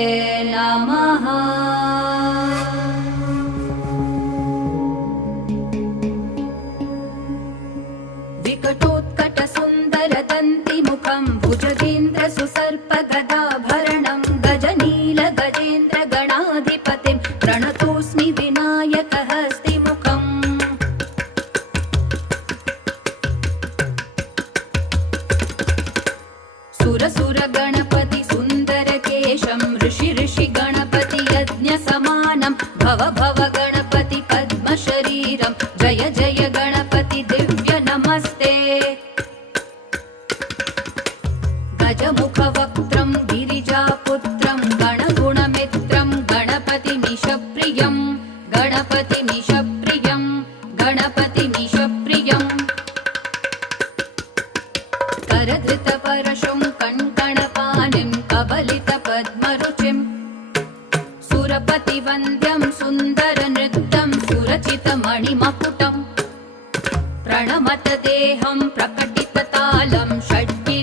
नमः। विकटोत्कटसुन्दरदन्तिमुखं भुजगेन्द्रसुसर्पगदाभरणं गजनीलगजेन्द्रगणाधिपतिं प्रणतोऽस्मि विनायकहस्तिमुखम्। सुरसुरगणपति सुन्दरकेशं ऋषि गणपति यज्ञसमानं भव भव गणपति पद्मशरीरं जय जय गणपति दिव्य नमस्ते। गजमुखवक्त्रं गिरिजापुत्रं गणगुणमित्रं गणपतिमीशप्रियं गणपतिमीशप्रियं गणपतिमीशप्रियम्। करधृतपरशुं कङ्कणपाणिं कबलितपद्मरुचिं सुरपतिवन्द्यं सुन्दरनृत्यं सुरचितमणिमकुटम्। प्रणमत देहं प्रकटिततालं षड्गे